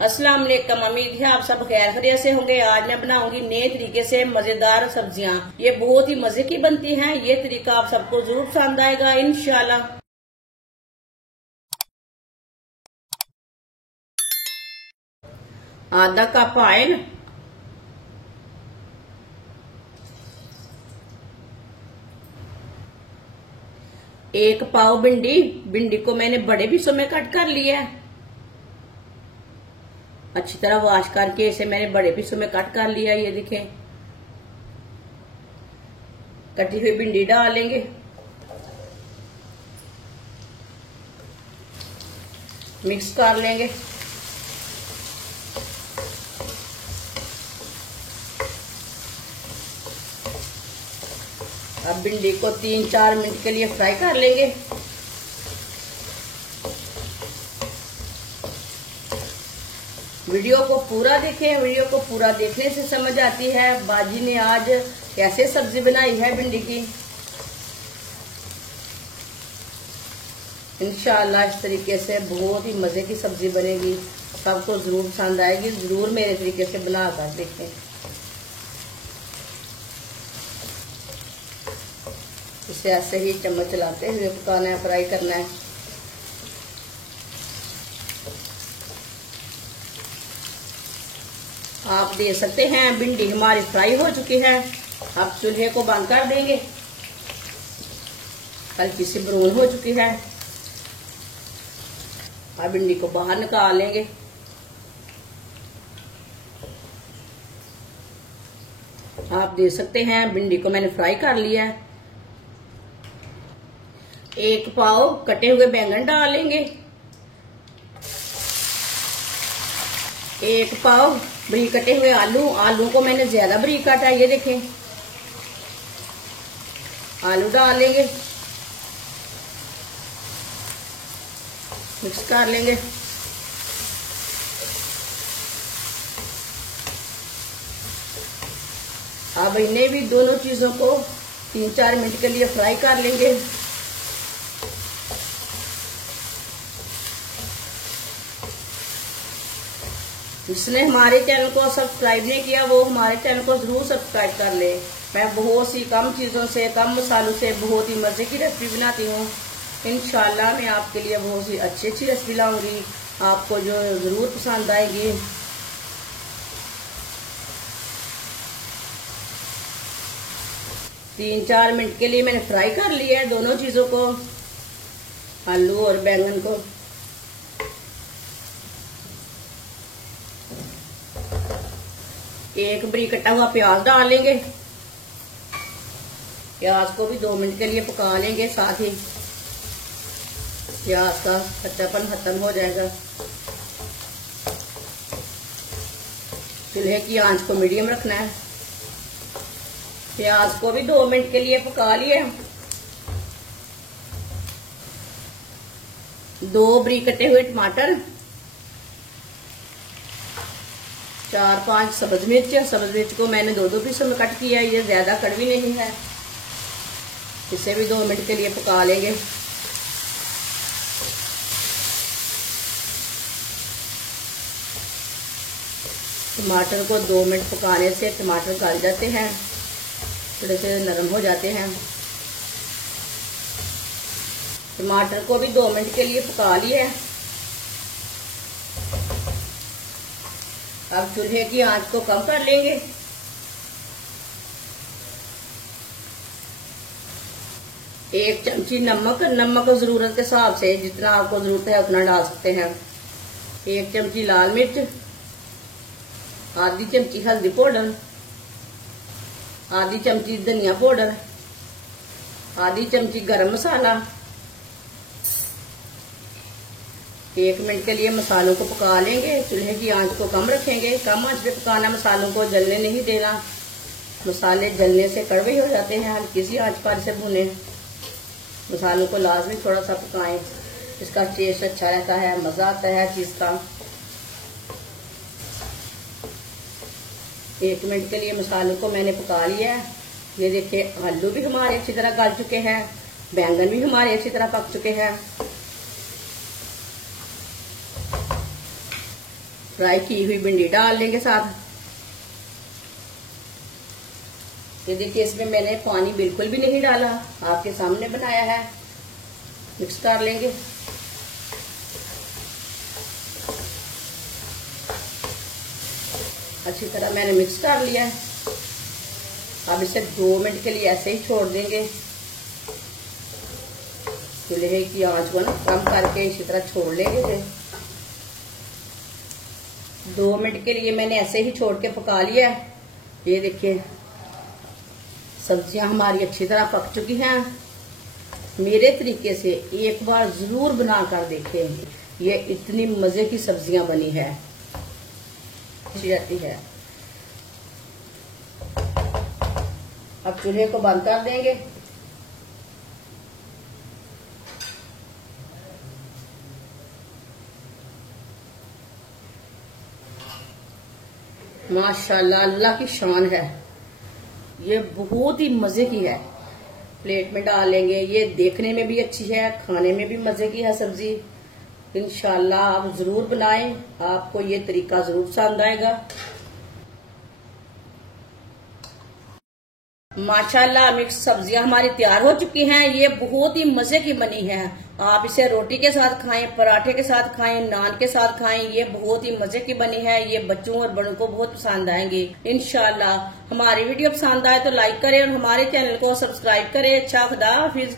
अस्सलाम वालेकुम। उम्मीद है आप सब खैर खैरियत से होंगे। आज मैं बनाऊंगी नए तरीके से मजेदार सब्जियां। ये बहुत ही मजे की बनती हैं। ये तरीका आप सबको जरूर पसंद आएगा इंशाल्लाह। आधा कप ऑयल, एक पाव भिंडी। भिंडी को मैंने बड़े पीसों में कट कर लिया है। अच्छी तरह वॉश करके इसे मैंने बड़े पीसों में कट कर लिया। ये देखें, कटी हुई भिंडी डालेंगे, मिक्स कर लेंगे। अब भिंडी को 3-4 मिनट के लिए फ्राई कर लेंगे। वीडियो को पूरा देखें। वीडियो को पूरा देखने से समझ आती है बाजी ने आज कैसे सब्जी बनाई है भिंडी की। इंशाअल्लाह इस तरीके से बहुत ही मजे की सब्जी बनेगी। सबको जरूर पसंद आएगी। जरूर मेरे तरीके से बना कर देखें। इसे ऐसे ही चम्मच चलाते हुए पकाना है, फ्राई करना है। आप देख सकते हैं भिंडी हमारी फ्राई हो चुकी है। अब चूल्हे को बंद कर देंगे। हल्की सी ब्राउन हो चुकी है। अब भिंडी को बाहर निकाल लेंगे। आप देख सकते हैं भिंडी को मैंने फ्राई कर लिया है। एक पाव कटे हुए बैंगन डालेंगे। एक पाव बरीक कटे हुए आलू। आलू को मैंने ज्यादा बरीक काटा है। ये देखें, आलू डालेंगे, मिक्स कर लेंगे। अब इन्हें भी दोनों चीजों को 3-4 मिनट के लिए फ्राई कर लेंगे। जिसने हमारे चैनल को सब्सक्राइब नहीं किया वो हमारे चैनल को जरूर सब्सक्राइब कर ले। मैं बहुत सी कम चीजों से, कम मसालों से बहुत ही मजे की रेसिपी बनाती हूँ। इंशाल्लाह मैं आपके लिए बहुत सी अच्छी रेसिपी लाऊंगी, आपको जो जरूर पसंद आएगी। तीन 4 मिनट के लिए मैंने फ्राई कर लिया है दोनों चीजों को, आलू और बैंगन को। एक बरीक कटा हुआ प्याज डालेंगे। प्याज को भी 2 मिनट के लिए पका लेंगे। साथ ही प्याज का कच्चापन खत्म हो जाएगा। चूल्हे की आंच को मीडियम रखना है। प्याज को भी 2 मिनट के लिए पका लिए। 2 बरीक कटे हुए टमाटर, 4-5 सब्ज मिर्च। सब्ज मिर्च को मैंने 2-2 पीसों में कट किया। ये ज्यादा कड़वी नहीं है। इसे भी 2 मिनट के लिए पका लेंगे। टमाटर को 2 मिनट पकाने से टमाटर गल जाते हैं, थोड़े से नरम हो जाते हैं। टमाटर को भी 2 मिनट के लिए पका लिए। अब चूल्हे की आंच को कम कर लेंगे। एक चमची नमक। नमक जरूरत के हिसाब से जितना आपको जरूरत है उतना डाल सकते हैं। एक चमची लाल मिर्च, आधी चमची हल्दी पाउडर, आधी चमची धनिया पाउडर, आधी चमची गरम मसाला। 1 मिनट के लिए मसालों को पका लेंगे। चूल्हे की आंच को कम रखेंगे। कम आंच पे पकाना, मसालों को जलने नहीं देना। मसाले जलने से कड़वे हो जाते हैं। हल्की सी आंच पर इसे भुने। मसालों को लाजमी थोड़ा सा पकाएं, इसका टेस्ट अच्छा रहता है, मजा आता है चीज का। 1 मिनट के लिए मसालों को मैंने पका लिया है। ये देखिए आलू भी हमारे अच्छी तरह गल चुके हैं, बैंगन भी हमारे अच्छी तरह पक चुके हैं। फ्राई की हुई भिंडी डाल लेंगे साथ। ये देखिए इसमें मैंने पानी बिल्कुल भी नहीं डाला, आपके सामने बनाया है। मिक्स कर लेंगे। अच्छी तरह मैंने मिक्स कर लिया है। अब इसे 2 मिनट के लिए ऐसे ही छोड़ देंगे। चूल्हे की आंच को ना कम करके इसी तरह छोड़ लेंगे। फिर 2 मिनट के लिए मैंने ऐसे ही छोड़ के पका लिया है। ये देखिए सब्जियां हमारी अच्छी तरह पक चुकी हैं। मेरे तरीके से एक बार जरूर बना कर देखें, ये इतनी मजे की सब्जियां बनी है, अच्छी जाती है। अब चूल्हे को बंद कर देंगे। माशाल्लाह अल्लाह की शान है, ये बहुत ही मजे की है। प्लेट में डाल लेंगे। ये देखने में भी अच्छी है, खाने में भी मजे की है सब्जी। इंशाल्लाह आप जरूर बनाएं, आपको ये तरीका जरूर पसंद आएगा। माशाल्लाह मिक्स सब्जियां हमारी तैयार हो चुकी हैं। ये बहुत ही मजे की बनी है। आप इसे रोटी के साथ खाएं, पराठे के साथ खाएं, नान के साथ खाएं। ये बहुत ही मजे की बनी है। ये बच्चों और बड़ों को बहुत पसंद आएंगी इंशाल्लाह। हमारी वीडियो पसंद आए तो लाइक करें और हमारे चैनल को सब्सक्राइब करें। अच्छा खुदा हाफिज।